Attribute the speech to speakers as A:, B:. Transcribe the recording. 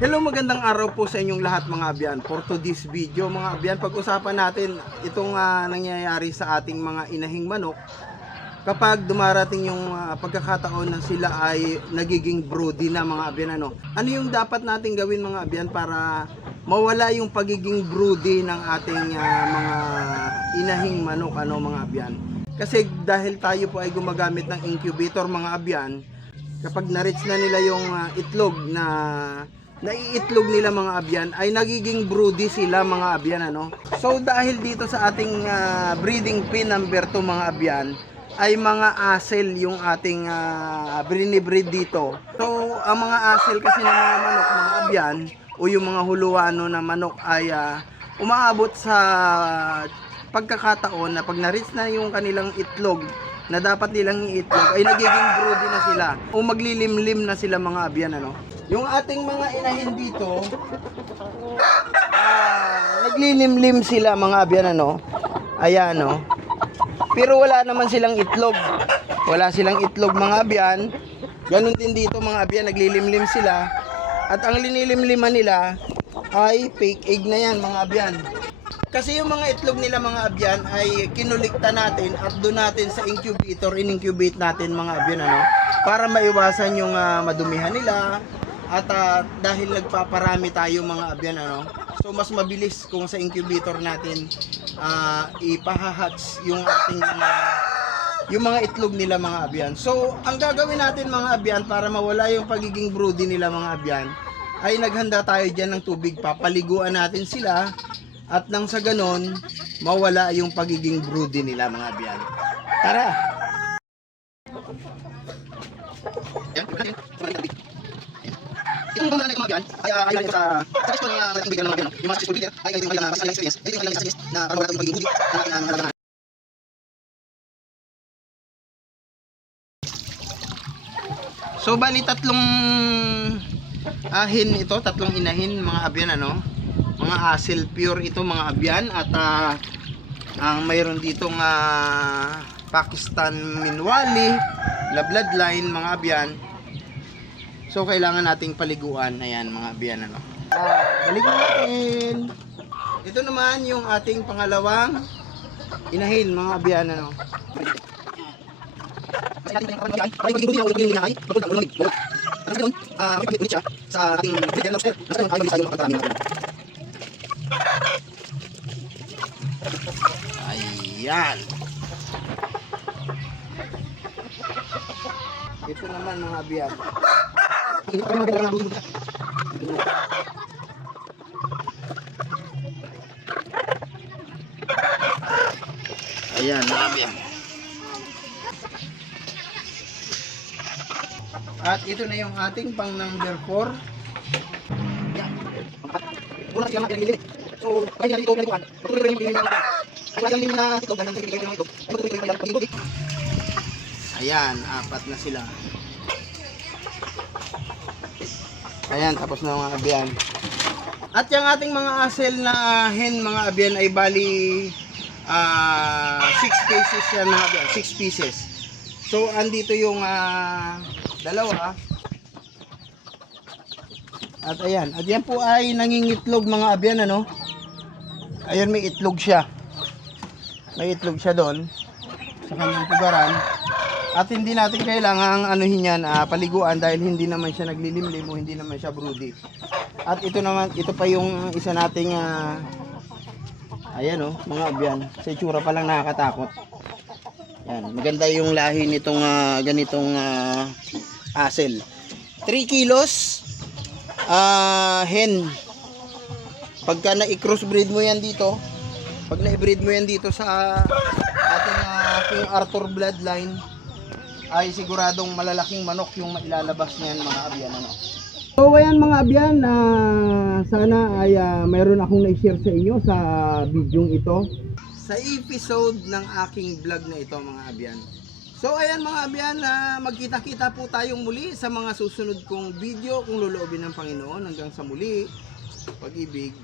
A: Hello, magandang araw po sa inyong lahat mga abyan. For to this video mga abyan, pag-usapan natin itong ah, nangyayari sa ating mga inahing manok kapag dumarating yung ah, pagkakataon na sila ay nagiging broody na mga abyan ano. Ano yung dapat nating gawin mga abyan para mawala yung pagiging broody ng ating ah, mga inahing manok ano mga abyan. Kasi dahil tayo po ay gumagamit ng incubator mga abyan, kapag na-reach na nila yung ah, itlog na naiitlog nila mga abyan ay nagiging broody sila mga abyan ano. So dahil dito sa ating ah, breeding pin number 2 mga abyan ay mga asel yung ating uh, brinibreed dito. So ang mga asel kasi ng mga manok mga abyan o yung mga huluano na manok ay ah, umaabot sa pagkakataon na pag na-reach na yung kanilang itlog na dapat nilang iitlog ay nagiging broody na sila o maglilimlim na sila mga abyan ano. Yung ating mga inahin dito ah, naglilimlim sila mga abyan ano. Ayan no. Pero wala naman silang itlog. Wala silang itlog mga abyan. Ganon din dito mga abyan naglilimlim sila. At ang linilimliman nila ay fake egg na yan mga abyan. Kasi yung mga itlog nila mga abyan ay kinulikta natin at doon natin sa incubator, in-incubate natin mga abyan ano, para maiwasan yung ah, madumihan nila at ah, dahil nagpaparami tayo mga abyan ano, so mas mabilis kung sa incubator natin ah, ipahahatch yung ating mga yung mga itlog nila mga abyan. So, ang gagawin natin mga abyan para mawala yung pagiging broody nila mga abyan, ay naghanda tayo dyan ng tubig. Papaliguan natin sila at nang sa ganon, mawala yung pagiging broody nila mga abyan. Tara! So, bali tatlong ahin ito, tatlong inahin mga abyan ano. Mga asil pure ito mga abyan at ah, ang mayroon ditong ah, Pakistan Minwali na bloodline mga abyan. So kailangan nating paliguan ayan mga abyan ano. Ah, balikan natin. Ito naman yung ating pangalawang inahin mga abyan ano.
B: Ah sa ating lobster. At sa ganun, ayaw mag-isayo makapagkarami natin.
A: Ayan. Ito naman mga
B: buhay.
A: Ayan, mga abyan. At ito na yung ating pang number 4.
B: Una sila mga pinagililit. So, kaya nila ito pinagkuhan. Patuloy rin yung mga Ay wala yung na ito, dahil sa pagiging ito. Patuloy rin yung pagiging hudi.
A: Ayan, apat na sila. Ayan, tapos na mga abyan. At yung ating mga asel na hen mga abyan ay bali 6 pieces yan mga abyan, 6 pieces. So andito yung ah, dalawa. At ayan, at yan po ay nangingitlog mga abyan ano. Ayun may itlog siya. May itlog siya doon sa kanyang pugaran. At hindi natin kailangang anuhin yan, ah, paliguan dahil hindi naman siya naglilimlim o hindi naman siya broody. At ito naman, ito pa yung isa nating ah, ayan oh, mga abyan. Sa itsura pa lang nakakatakot. Yan, maganda yung lahi nitong ah, ganitong ah, asel. 3 kilos ah hen. Pagka na-crossbreed mo yan dito, pag na-breed mo yan dito sa ating ah, King Arthur bloodline, ay siguradong malalaking manok yung mailalabas niyan mga abyan ano. So ayan mga abyan, na sana ay ah, mayroon akong na-share sa inyo sa bidyong ito. Sa episode ng aking vlog na ito mga abyan. So ayan mga abyan, na magkita-kita po tayong muli sa mga susunod kong video kung loloobin ng Panginoon hanggang sa muli. Pag-ibig,